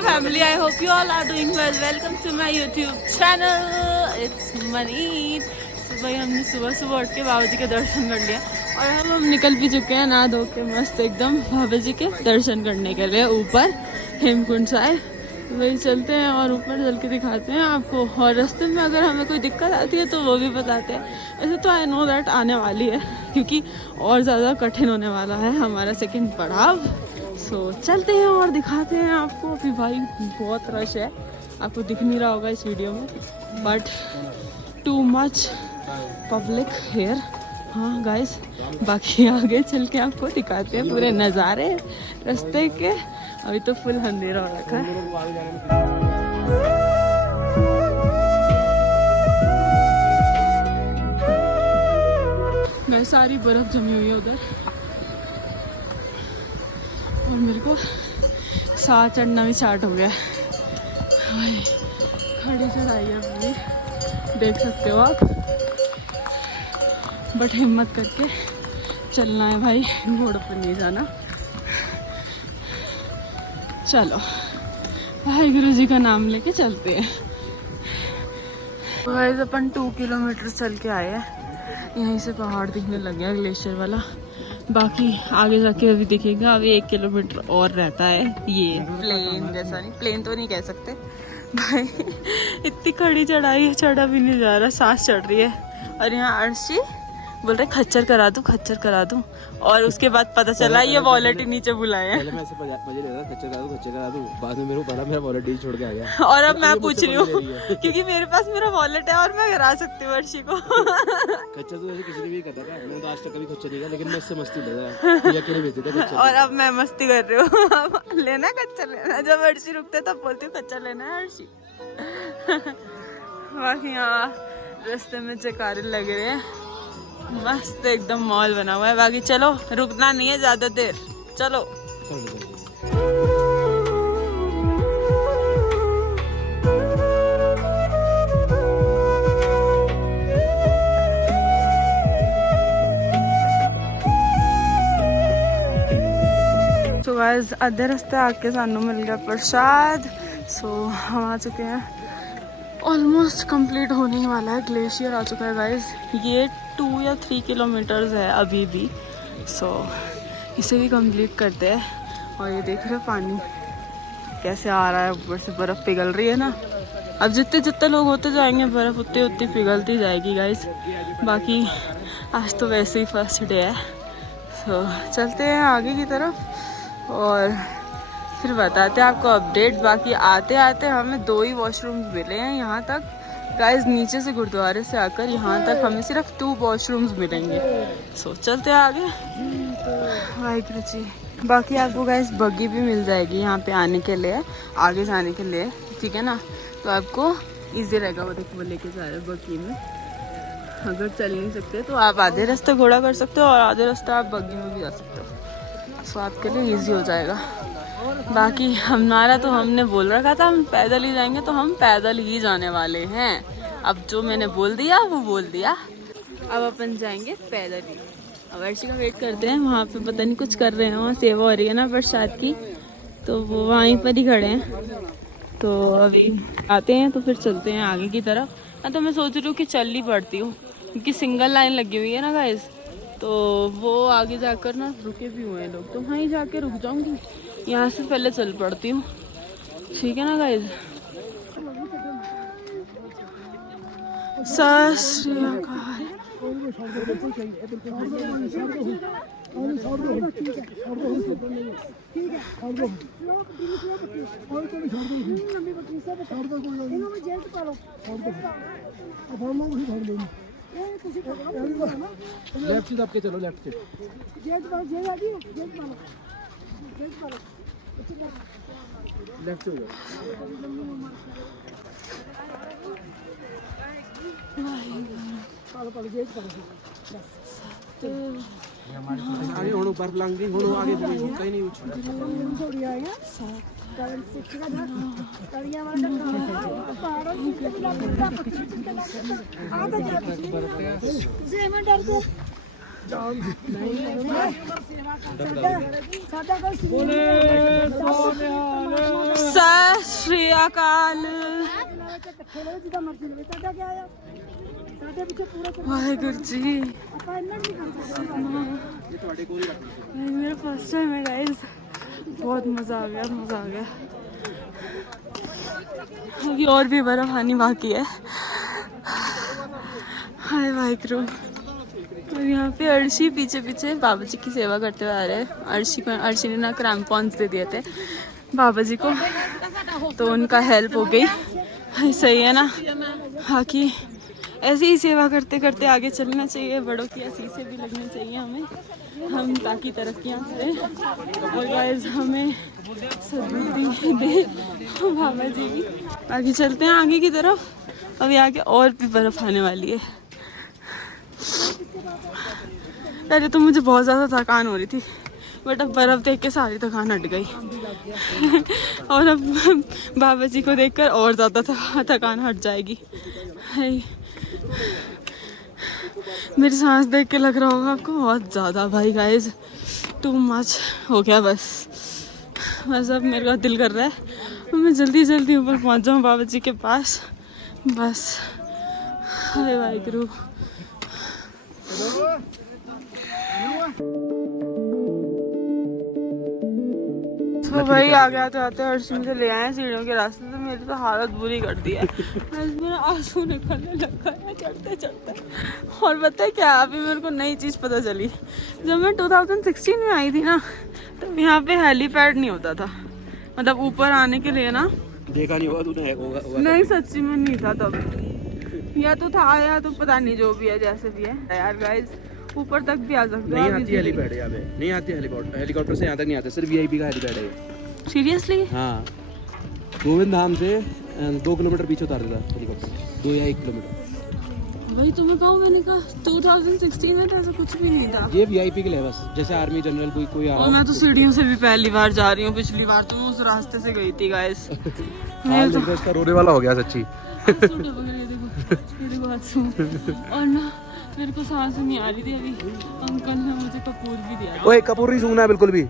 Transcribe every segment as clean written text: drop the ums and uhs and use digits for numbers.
my family. I hope you all are doing well. Welcome to my YouTube channel. It's Maneet. सुबह हमने सुबह उठ के बाबा जी के दर्शन कर लिया और हम निकल भी चुके हैं नहा धो के मस्त एकदम बाबा जी के दर्शन करने के लिए ऊपर हेमकुंड साहिब। वही चलते हैं और ऊपर चल के दिखाते हैं आपको, और रास्ते में अगर हमें कोई दिक्कत आती है तो वो भी बताते हैं। ऐसे तो आई नो दैट आने वाली है क्योंकि और ज़्यादा कठिन होने वाला है हमारा सेकंड पड़ाव। सो चलते हैं और दिखाते हैं आपको। अभी भाई बहुत रश है, आपको दिख नहीं रहा होगा इस वीडियो में, but too much public here. हाँ गाइस, बाकी आगे चल के आपको दिखाते हैं पूरे नज़ारे रास्ते के। अभी तो फुल अंधेरा हो रखा है। मैं सारी बर्फ जमी हुई है उधर और मेरे को सांस चढ़ना भी स्टार्ट हो गया है। खड़ी चढ़ाई है पूरी, देख सकते हो आप, बट हिम्मत करके चलना है भाई, घोड़े पर नहीं जाना। चलो वाहिगुरु जी का नाम लेके चलते हैं। गाइस अपन 2 किलोमीटर चल के आए हैं, यहीं से पहाड़ दिखने लग गया ग्लेशियर वाला। बाकी आगे जाके अभी दिखेगा, अभी 1 किलोमीटर और रहता है। ये प्लेन जैसा नहीं, प्लेन तो नहीं कह सकते भाई, इतनी खड़ी चढ़ाई है, चढ़ा भी नहीं जा रहा, सांस चढ़ रही है। और यहाँ अर्शी बोल रहे खच्चर करा दूं, खच्चर करा दूं, और उसके बाद पता चला ये वॉलेट ही नीचे बुलाया है। पहले मैं ऐसे मजे ले रहा था, खच्चर करा दूं, बाद में मेरे को पता मेरा वॉलेट ही छोड़ के आ गया। और अब मैं पूछ रही हूँ क्योंकि मेरे पास मेरा वॉलेट है और मैं करा सकती हूँ अर्शी को। खच्चर तो ऐसे किसी ने भी करता था, मैंने तो आज तक कभी खच्चर नहीं किया, लेकिन मैं इससे मस्ती लेता था, ये अकेले भेजते थे खच्चर। और अब मैं मस्ती कर रही हूँ लेना खच्चर लेना, जब अर्शी रुकते तब बोलती हूँ खच्चर लेना है अर्शी। बाकी यहाँ रास्ते में जयकारे लग रहे हैं, मस्त एकदम मॉल बना हुआ है। बाकी चलो, रुकना नहीं है ज्यादा देर, चलो। सो गाइस आधे रास्ते आके सानू मिल गया प्रसाद। सो हम आ चुके हैं, ऑलमोस्ट कंप्लीट होने ही वाला है। ग्लेशियर आ चुका है गाइस, ये 2 या 3 किलोमीटर्स है अभी भी। सो इसे भी कंप्लीट करते हैं। और ये देख रहे हो पानी कैसे आ रहा है, ऊपर से बर्फ़ पिघल रही है ना। अब जितने जितने लोग होते जाएंगे बर्फ़ उतनी उतनी पिघलती जाएगी गाइस। बाकी आज तो वैसे ही फर्स्ट डे है। सो चलते हैं आगे की तरफ और फिर बताते हैं आपको अपडेट। बाकी आते आते हमें 2 ही वॉशरूम्स मिले हैं यहाँ तक गाइस, नीचे से गुरुद्वारे से आकर यहाँ तक हमें सिर्फ 2 वॉशरूम्स मिलेंगे। सो चलते हैं आगे। वाहिगुरु जी। बाकी आपको गाइस बग्गी भी मिल जाएगी यहाँ पे आने के लिए, आगे जाने के लिए, ठीक है ना, तो आपको ईजी रहेगा। वो देखो वो लेके जा रहे हैं बग्गी में। अगर चल नहीं सकते तो आप आधे रास्ते घोड़ा कर सकते हो और आधे रास्ते आप बग्गी में भी जा सकते हो। सो आपके लिए ईजी हो जाएगा। बाकी हमारा तो हमने बोल रखा था हम पैदल ही जाएंगे, तो हम पैदल ही जाने वाले हैं। अब जो मैंने बोल दिया वो बोल दिया, अब अपन जाएंगे पैदल ही। अब अर्शी का वेट करते हैं, वहाँ पे पता नहीं कुछ कर रहे हैं, वहाँ सेवा हो रही है ना प्रसाद की, तो वो वहीं पर ही खड़े हैं। तो अभी आते हैं तो फिर चलते हैं आगे की तरफ। हाँ तो मैं सोच रही हूँ कि चल ही पड़ती हूँ क्योंकि सिंगल लाइन लगी हुई है ना गाइस, तो वो आगे जाकर ना रुके भी हुए हैं लोग, तो वहीं जाके रुक जाऊँगी। यहाँ से पहले चल पड़ती हूँ, ठीक है ना गाइस। सत श्री अकाल। लेफ्ट से आपके चलो, लेफ्ट से लेफ्ट से सारी होनो बर्फ लग गई, होनो आगे कहीं नहीं सत श्री अकाल वाहेगुरु जी। मेरा फर्स्ट टाइम है गाइस, बहुत मज़ा आ गया, मज़ा आ गया। अभी और भी बर्फ आनी बाकी है। हाय वाहेगुरु। और यहाँ पे अर्शी पीछे पीछे बाबा जी की सेवा करते हुए आ रहे हैं। अर्शी ने ना क्रैम्पॉन्स दे दिए थे बाबा जी को, तो उनका हेल्प हो गई। सही है ना, हाँ कि ऐसे ही सेवा करते करते आगे चलना चाहिए। बड़ों की असीसें भी लगनी चाहिए हमें, हम ताकि तरक्कियाँ करें और गाइस हमें सद्बुद्धि दे बाबा जी की। आगे चलते हैं आगे की तरफ। अभी आगे और भी बर्फ़ आने वाली है। पहले तो मुझे बहुत ज़्यादा थकान हो रही थी, बट अब बर्फ़ देख के सारी थकान हट गई। और अब बाबा जी को देखकर और ज़्यादा थकान हट जाएगी। मेरी सांस देख के लग रहा होगा आपको बहुत ज़्यादा, भाई गाइस टू मच हो गया। बस अब मेरे का दिल कर रहा है मैं जल्दी जल्दी ऊपर पहुंच जाऊं बाबा जी के पास, बस। हाय वाहेगुरु। तो भाई आ गया जाते अर्शी मुझे ले आए सीढ़ियों के रास्ते, तो मेरी तो हालत बुरी कर दी है। मेरा आंसू निकलने लगा है चढ़ते चढ़ते। और पता है क्या, अभी मेरे को नई चीज़ पता चली। जब मैं 2016 में आई थी ना, तो यहाँ पे हेलीपैड नहीं होता था, मतलब ऊपर आने के लिए ना। देखा नहीं होगा तूने? होगा नहीं सच्ची में नहीं था तब, या तो था या तो पता नहीं, जो भी है जैसे भी है यार गाइस, ऊपर तक भी आ सकते नहीं आती हेलीपैड यहाँ पे, नहीं आती हेलीकॉप्टर से यहाँ तक नहीं आता, सिर्फ वीआईपी का हेलीपैड है। सीरियसली? हाँ, गोविंद धाम से 2 किलोमीटर पीछे उतार देता हेलीकॉप्टर, 2 या 1 किलोमीटर। वही तुम्हें कहूँ, मैंने कहा 2016 में तो ऐसा कुछ भी नहीं था। ये वीआईपी के लिए बस, जैसे आर्मी जनरल कोई आ रहा है। मैं तो सीढ़ियों से भी पहली बार जा रही हूँ, पिछली बार तो मैं उस रास्ते से गई थी गाइस। मैं तो इसका रोने वाला हो गया सच्ची। और ना मेरे को सांस नहीं आ रही थी अभी। अंकल ने मुझे कपूर भी दिया। ओए कपूर नहीं सूंघना है बिल्कुल भी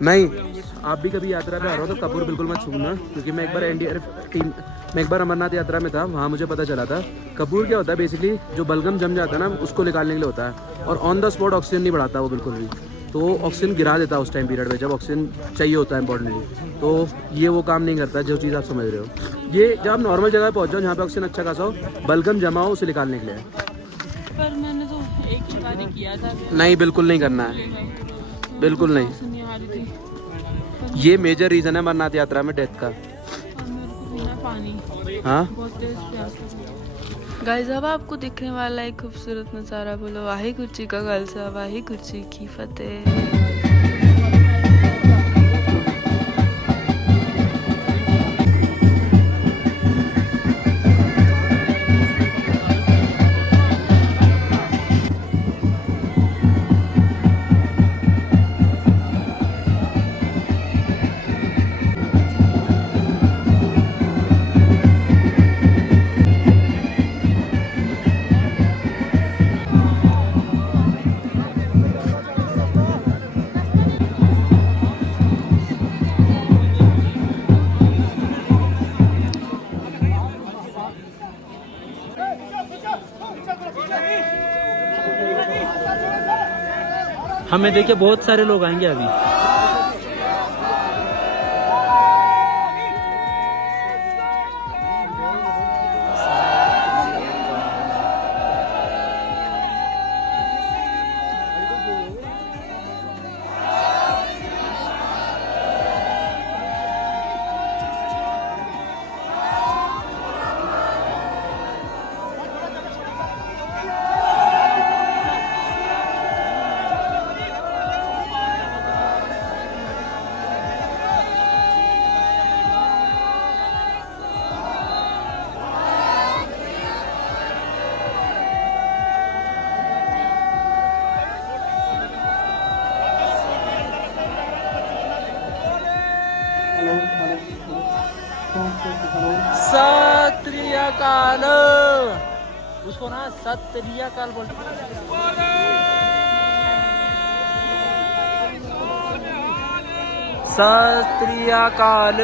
नहीं। आप भी कभी यात्रा पे आ रहे हो तो कपूर बिल्कुल मत सूंघना, क्योंकि मैं एक बार अमरनाथ यात्रा में था, वहाँ मुझे पता चला था कपूर क्या होता है। बेसिकली जो बलगम जम जाता है ना, उसको निकालने के लिए होता है, और ऑन द स्पॉट ऑक्सीजन नहीं बढ़ाता वो बिल्कुल भी, तो ऑक्सीजन गिरा देता है उस टाइम पीरियड में जब ऑक्सीजन चाहिए होता है इंपॉर्टेंटली। तो ये वो काम नहीं करता जो चीज़ आप समझ रहे हो। ये जब आप नॉर्मल जगह पहुँच जाओ जहाँ पे ऑक्सीजन अच्छा खासा हो, बलगम जमा हो, उसे निकालने के लिए। पर मैंने तो एक ही बार ही किया था। नहीं बिल्कुल नहीं करना है, बिल्कुल नहीं। ये मेजर रीज़न है अमरनाथ यात्रा में डेथ का। हाँ गाइस, अब आपको दिखने वाला एक खूबसूरत नज़ारा, बोलो वाहेगुरु जी का खालसा वाहेगुरु जी की फतेह। हमें देखे बहुत सारे लोग आएंगे अभी। सत श्री अकाल। उसको ना सत श्री अकाल बोलते सत श्री अकाल।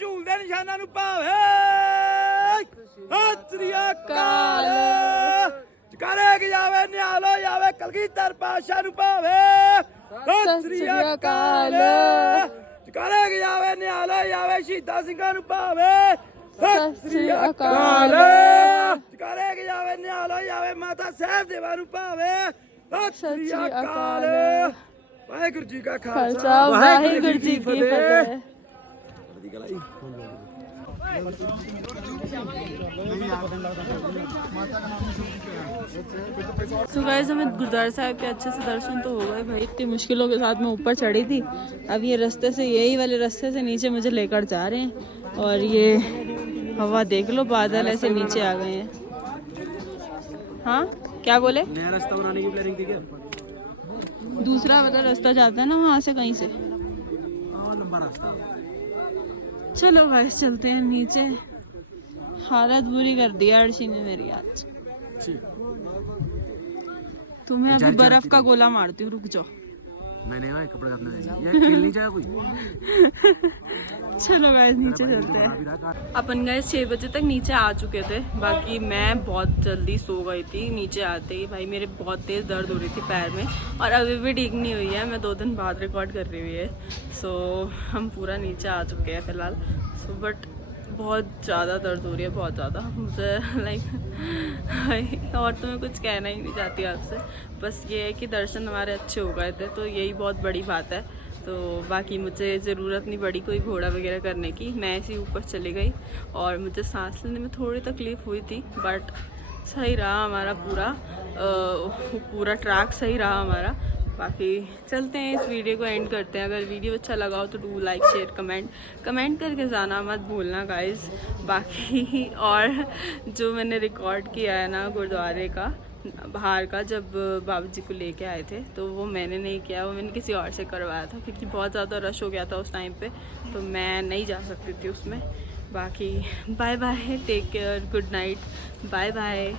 ਝੂਲਦੇ ਨਿਸ਼ਾਨਾਂ ਨੂੰ ਭਾਵੇ ਸਤਿ ਸ੍ਰੀ ਅਕਾਲ ਜਕਾਰੇ ਕਿ ਜਾਵੇ ਨਿਹਾਲ ਹੋ ਜਾਵੇ ਕਲਗੀਧਰ ਪਾਤਸ਼ਾਹ ਨੂੰ ਭਾਵੇ ਸਤਿ ਸ੍ਰੀ ਅਕਾਲ ਜਕਾਰੇ ਕਿ ਜਾਵੇ ਨਿਹਾਲ ਹੋ ਜਾਵੇ ਸ਼ਹੀਦਾਂ ਸਿੰਘਾਂ ਨੂੰ ਭਾਵੇ ਸਤਿ ਸ੍ਰੀ ਅਕਾਲ ਜਕਾਰੇ ਕਿ ਜਾਵੇ ਨਿਹਾਲ ਹੋ ਜਾਵੇ ਮਾਤਾ ਸਾਹਿਬ ਦੇਵਾਂ ਨੂੰ ਭਾਵੇ ਸਤਿ ਸ੍ਰੀ ਅਕਾਲ ਵਾਹਿਗੁਰੂ ਜੀ ਕਾ ਖਾਲਸਾ ਵਾਹਿਗੁਰੂ ਜੀ ਕੀ ਫਤਿਹ। सो गाइस हमें गुरुद्वारा साहिब के अच्छे से दर्शन तो हो गए भाई। इतनी मुश्किलों के साथ मैं ऊपर चढ़ी थी। अब ये रास्ते से यही वाले रास्ते से नीचे मुझे लेकर जा रहे हैं और ये हवा देख लो, बादल ऐसे नीचे आ गए हैं। हाँ क्या बोले? नया रास्ता बनाने की प्लानिंग थी क्या? दूसरा वाला रास्ता जाता है ना वहाँ से कहीं से। लंबा रास्ता। चलो गाइस चलते हैं नीचे। हालत बुरी कर दी अर्शी ने मेरी आज। तुम्हें अभी बर्फ का गोला मारती हूँ, रुक जाओ। मैंने भाई कपड़े अपना यार खेलनी चाहिए कोई। चलो गाइस नीचे चलते हैं। अपन गए 6 बजे तक नीचे आ चुके थे। बाकी मैं बहुत जल्दी सो गई थी। नीचे आते ही भाई मेरे बहुत तेज़ दर्द हो रही थी पैर में और अभी भी ठीक नहीं हुई है। मैं 2 दिन बाद रिकॉर्ड कर रही हुई है। सो हम पूरा नीचे आ चुके हैं फ़िलहाल। सो बट बहुत ज़्यादा दर्द हो रही है, बहुत ज़्यादा। मुझे लाइक और तो मैं कुछ कहना ही नहीं चाहती आपसे। बस ये है कि दर्शन हमारे अच्छे हो गए थे तो यही बहुत बड़ी बात है। तो बाकी मुझे ज़रूरत नहीं पड़ी कोई घोड़ा वगैरह करने की, मैं ऐसे ही ऊपर चली गई। और मुझे सांस लेने में थोड़ी तकलीफ़ हुई थी, बट सही रहा हमारा पूरा ट्रैक सही रहा हमारा। बाकी चलते हैं, इस वीडियो को एंड करते हैं। अगर वीडियो अच्छा लगा हो तो डू लाइक शेयर कमेंट करके जाना मत भूलना गाइस। बाकी और जो मैंने रिकॉर्ड किया है ना गुरुद्वारे का बाहर का, जब बाबा जी को लेके आए थे, तो वो मैंने नहीं किया, वो मैंने किसी और से करवाया था, क्योंकि बहुत ज़्यादा रश हो गया था उस टाइम पे, तो मैं नहीं जा सकती थी उसमें। बाकी bye bye, take care, good night, bye bye.